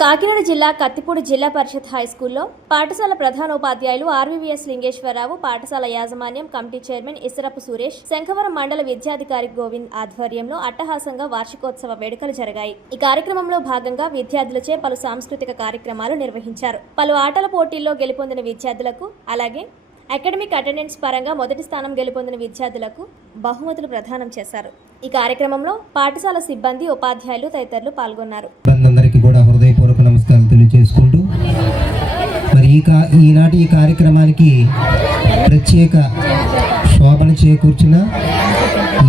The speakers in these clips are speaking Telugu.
కాకినాడ జిల్లా కత్తిపూడి జిల్లా పరిషత్ హైస్కూల్లో పాఠశాల ప్రధానోపాధ్యాయులు ఆర్వీవీఎస్ లింగేశ్వరరావు, పాఠశాల యాజమాన్యం కమిటీ చైర్మన్ ఇసరపు సురేష్, శంఖవరం మండల విద్యాధికారి గోవింద్ ఆధ్వర్యంలో అట్టహాసంగా వార్షికోత్సవ వేడుకలు జరిగాయి. ఈ కార్యక్రమంలో భాగంగా విద్యార్థులచే పలు సాంస్కృతిక కార్యక్రమాలు నిర్వహించారు. పలు ఆటల పోటీల్లో గెలుపొందిన విద్యార్థులకు, అలాగే అకాడమిక్ అటెండెన్స్ పరంగా మొదటి స్థానం గెలుపొందిన విద్యార్థులకు బహుమతులు ప్రదానం చేశారు. ఈ కార్యక్రమంలో పాఠశాల సిబ్బంది, ఉపాధ్యాయులు తదితరులు పాల్గొన్నారు. అందరికీ కూడా హృదయపూర్వక నమస్కారాలు తెలియజేసుకుంటూ మరి ఈనాటి ఈ కార్యక్రమానికి ప్రత్యేక శోభను చేకూర్చిన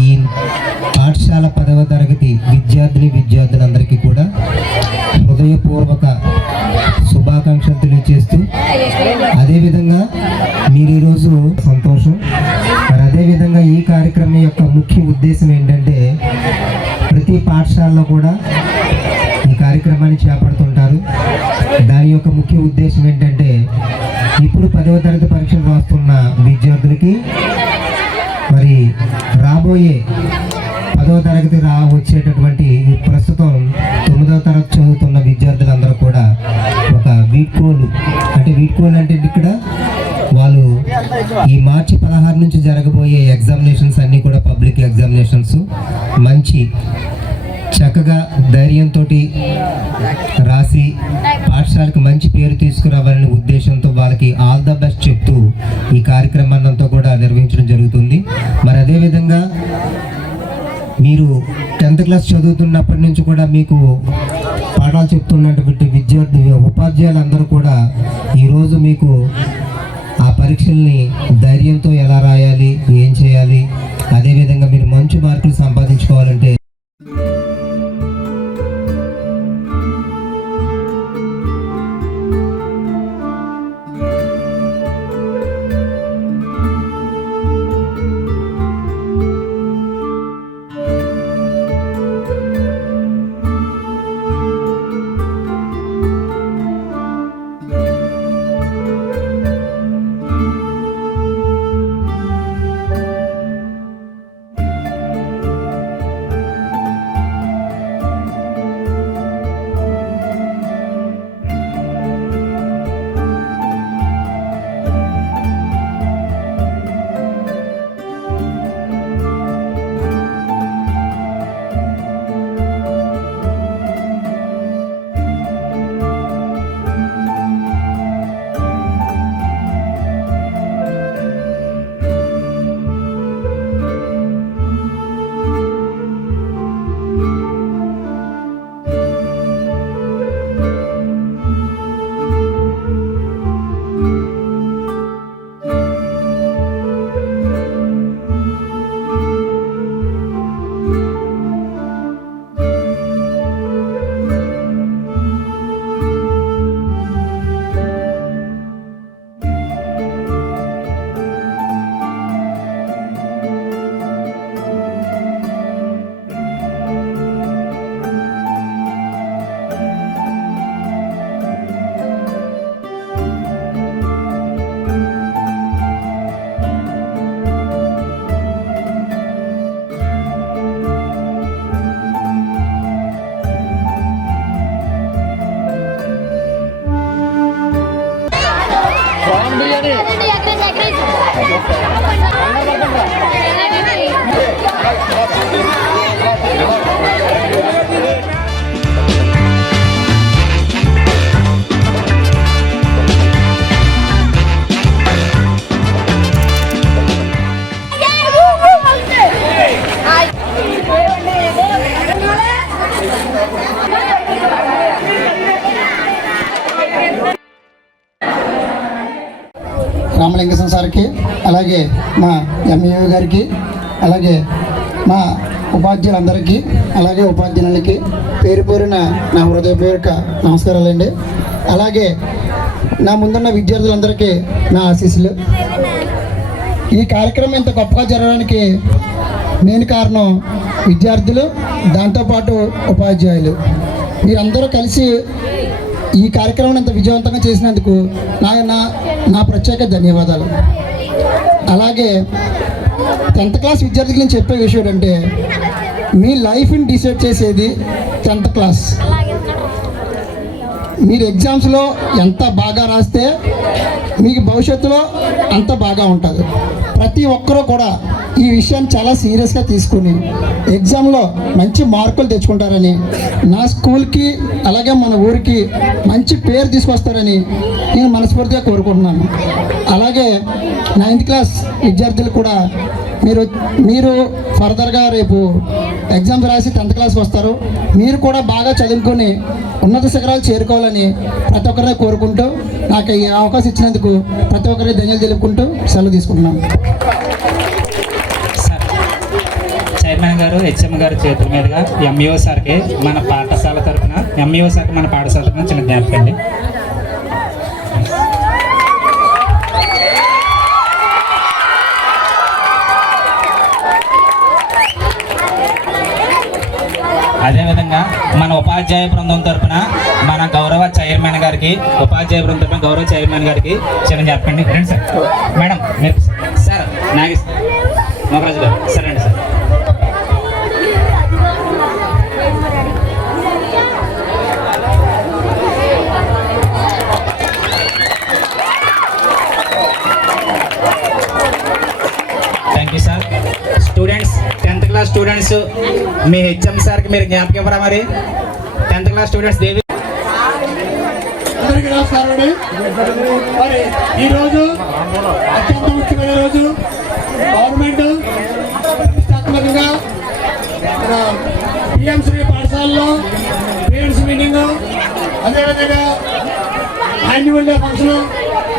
ఈ పాఠశాల 10వ తరగతి విద్యార్థులందరికీ కూడా హృదయపూర్వక శుభాకాంక్షలు తెలియజేస్తూ, అదేవిధంగా మీరు ఈరోజు సంతోషం. మరి అదేవిధంగా ఈ కార్యక్రమం యొక్క ముఖ్య ఉద్దేశం ఏంటంటే, ప్రతి పాఠశాలలో కూడా ఈ కార్యక్రమాన్ని చేపడుతుంటారు. దాని యొక్క ముఖ్య ఉద్దేశం ఏంటంటే, ఇప్పుడు 10వ తరగతి పరీక్షలు రాస్తున్న విద్యార్థులకి మరి రాబోయే 10వ తరగతి వచ్చేటటువంటి ప్రస్తుతం 9వ తరగతి చదువుతున్న విద్యార్థులందరూ కూడా ఒక వీడ్కోలు అంటే ఇక్కడ వాళ్ళు ఈ మార్చి 16 నుంచి జరగబోయే ఎగ్జామినేషన్స్ అన్నీ కూడా పబ్లిక్ ఎగ్జామినేషన్స్ మంచి చక్కగా ధైర్యంతో రాసి పాఠశాలకు మంచి పేరు తీసుకురావాలనే ఉద్దేశంతో వాళ్ళకి ఆల్ ద బెస్ట్ చెప్తూ ఈ కార్యక్రమాన్ని అంతా కూడా నిర్వహించడం జరుగుతుంది. మరి అదేవిధంగా మీరు 10th క్లాస్ చదువుతున్నప్పటి నుంచి కూడా మీకు పాఠాలు చెప్తున్నటువంటి ఉపాధ్యాయులందరూ కూడా ఈరోజు మీకు ఆ పరీక్షల్ని ధైర్యంతో ఎలా రాయాలి, ఏం చేయాలి, అదేవిధంగా మీరు మంచి మార్కులు సంపాదించుకోవాలంటే రామలింగేశ్వర సార్కి, అలాగే మా ఎంఈఓ గారికి, అలాగే మా ఉపాధ్యాయులందరికీ, అలాగే ఉపాధ్యాయులకి పేరు పేరున నా హృదయపూర్వక నమస్కారాలండి. అలాగే నా ముందున్న విద్యార్థులందరికీ నా ఆశీస్సులు. ఈ కార్యక్రమం ఇంత గొప్పగా జరగడానికి మెయిన్ కారణం విద్యార్థులు, దాంతోపాటు ఉపాధ్యాయులు. మీరందరూ కలిసి ఈ కార్యక్రమం ఇంత విజయవంతంగా చేసినందుకు నా ప్రత్యేక ధన్యవాదాలు. అలాగే 10th క్లాస్ విద్యార్థులకు నేను చెప్పే విషయం ఏంటంటే, మీ లైఫ్ని డిసైడ్ చేసేది 10th క్లాస్. మీరు ఎగ్జామ్స్లో ఎంత బాగా రాస్తే మీకు భవిష్యత్తులో అంత బాగా ఉంటుంది. ప్రతి ఒక్కరూ కూడా ఈ విషయాన్ని చాలా సీరియస్గా తీసుకుని ఎగ్జామ్లో మంచి మార్కులు తెచ్చుకుంటారని, నా స్కూల్కి అలాగే మన ఊరికి మంచి పేరు తీసుకొస్తారని నేను మనస్ఫూర్తిగా కోరుకుంటున్నాను. అలాగే 9th క్లాస్ విద్యార్థులు కూడా మీరు ఫర్దర్గా రేపు ఎగ్జామ్స్ రాసి 10th క్లాస్కి వస్తారు. మీరు కూడా బాగా చదువుకొని ఉన్నత శిఖరాలు చేరుకోవాలని ప్రతి ఒక్కరిని కోరుకుంటూ నాకు ఈ అవకాశం ఇచ్చినందుకు ప్రతి ఒక్కరికి ధన్యవాదాలు తెలుపుకుంటూ సెలవు తీసుకుంటున్నాను. చైర్మన్ గారు, హెచ్ఎం గారి చేతుల మీదుగా ఎంఈఓ సార్కి మన పాఠశాల తరఫున చిన్న జ్ఞాపకం అండి. అదేవిధంగా మన ఉపాధ్యాయ బృందం తరఫున మన గౌరవ చైర్మన్ గారికి చిన్న చెప్పండి. రండి సార్. మేడం మీరు సార్ నాగరాజు గారు సరే అండి sir. Thank you sir. Students, 10th class students me HM సార్కి మీరు జ్ఞాపకం ఇవ్వరా? మరి 10th క్లాస్ స్టూడెంట్స్ దేవి అందరికీ నమస్కారం అండి. మరి ఈరోజు అత్యంత ముఖ్యమైన రోజు. గవర్నమెంట్ ప్రతిష్టాత్మకంగా మన పిఎంశ్రీ పాఠశాలలో పేరెంట్స్ మీటింగ్, అదేవిధంగా యాన్యువల్ డే ఫంక్షన్,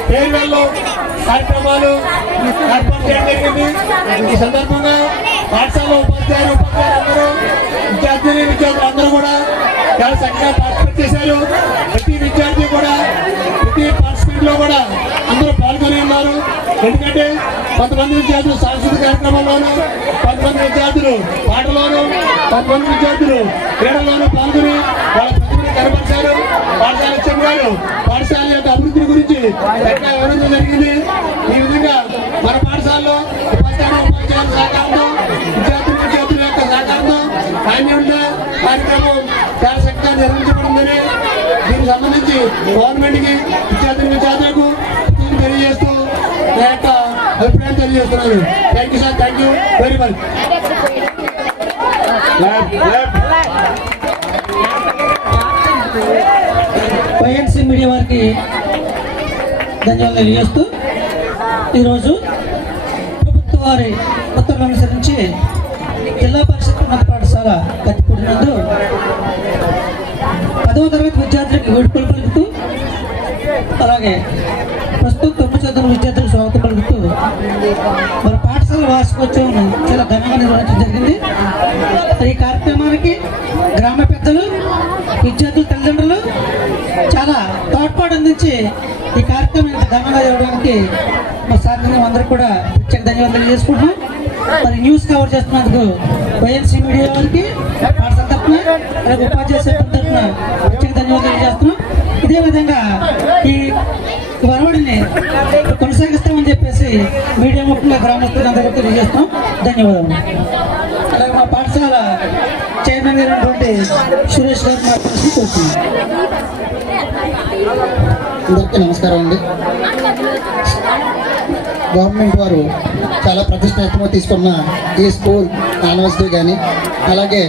ఫేర్వెల్ కార్యక్రమాలు ఏర్పాటు చేయడం జరిగింది. ఈ సందర్భంగా పాఠశాల ఉపాధ్యాయులు అందరూ విద్యార్థులు అందరూ కూడా చాలా చక్కగా పార్టిసిపేట్ చేశారు. ప్రతి విద్యార్థి కూడా ప్రతి పార్టిసిపేట్లో కూడా అందరూ పాల్గొని ఉన్నారు. ఎందుకంటే కొంతమంది విద్యార్థులు సాంస్కృతిక కార్యక్రమాల్లోనూ, కొంతమంది విద్యార్థులు పాటలోనూ, కొంతమంది విద్యార్థులు క్రీడల్లోనూ పాల్గొని వాళ్ళ ప్రతిభను కనపరిచారు. పాఠశాల హెచ్ఎం గారు పాఠశాల యొక్క అభివృద్ధి గురించి చక్కగా వివరించడం జరిగింది. ఈ విధంగా మన పాఠశాలలో ఉపాధ్యాయుల సహకారంతో, విద్యార్థుల యొక్క సహకారంతో యాన్యువల్ డే కార్యక్రమం చాలా చక్కగా నిర్వహించబడిందని, దీనికి సంబంధించి గవర్నమెంట్కి, విద్యార్థులకు తెలియజేస్తూ నా యొక్క అభిప్రాయం తెలియజేస్తున్నాను. Thank you sir. Thank you very much. YNC media వారికి ధన్యవాదాలు తెలియజేస్తూ, ఈరోజు ప్రభుత్వ వారి ఉత్తర్వులను అనుసరించి జిల్లా పరిషత్ ఉన్నత పాఠశాల కత్తిపూడి నందు 10వ తరగతి విద్యార్థులకు వేడుకలు పలుకుతూ, అలాగే ప్రస్తుతం 9వ చదువుతున్న విద్యార్థులకు స్వాగతం పలుకుతూ మన పాఠశాల వార్షికోత్సవం చాలా ఘనంగా నిర్వహించడం జరిగింది. ఈ కార్యక్రమానికి గ్రామ పెద్దలు, విద్యార్థుల తల్లిదండ్రులు చాలా తోడ్పాటు అందించి ఈ కార్యక్రమం ఇంత ఘనంగా జరగడానికి మా సాధన అందరూ కూడా ప్రత్యేక ధన్యవాదాలు తెలియజేసుకుంటున్నాం. మరి న్యూస్ కవర్ చేస్తున్నందుకు వైఎన్సీ మీడియా వారికి పాఠశాల తరఫున, అలాగే ఉపాధ్యాయ సిబ్బంది తరఫున ప్రత్యేక ధన్యవాదాలు తెలియజేస్తున్నాం. ఇదే విధంగా ఈ వరవడిని కొనసాగిస్తామని చెప్పేసి మీడియా ముఖ్యంగా గ్రామస్తులందరూ తెలియజేస్తాం. ధన్యవాదాలు. అలాగే మా పాఠశాల చైర్మన్ గారైనటువంటి సురేష్ గారు మాట్లాడుతూ కోరుతున్నాం. అందరికీ నమస్కారం అండి. గవర్నమెంట్ వారు చాలా ప్రతిష్టాత్మకంగా తీసుకున్న ఈ స్కూల్ యానివర్సరీ కానీ, అలాగే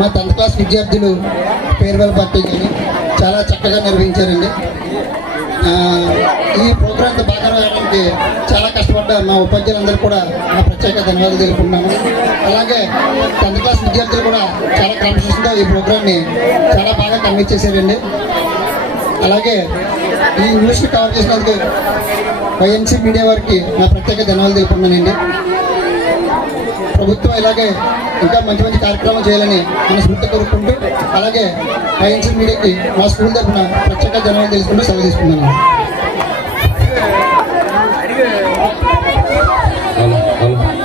మా 10th క్లాస్ విద్యార్థులు ఫేర్వెల్ పార్టీ కానీ చాలా చక్కగా నిర్వహించారండి. ఈ ప్రోగ్రాం బాగా రావడానికి చాలా కష్టపడ్డ మా ఉపాధ్యాయులందరూ కూడా నా ప్రత్యేక ధన్యవాదాలు తెలుపుకుంటున్నాను. అలాగే 10th క్లాస్ విద్యార్థులు కూడా చాలా క్రమశిక్షణతో ఈ ప్రోగ్రామ్ని చాలా బాగా కన్వీట్ చేశారండి. అలాగే ఈ న్యూస్ని కవర్ చేసినందుకు వైఎన్సీ మీడియా వారికి నా ప్రత్యేక ధన్యవాదాలు తెలుపుతున్నానండి. ప్రభుత్వం ఇలాగే ఇంకా మంచి మంచి కార్యక్రమాలు చేయాలని మనస్ఫూర్తి కోరుకుంటూ, అలాగే వైఎన్సీ మీడియాకి మా స్కూల్ తరఫున ప్రత్యేక ధన్యవాదాలు తెలుసుకుంటూ సెలవు తీసుకున్నాను.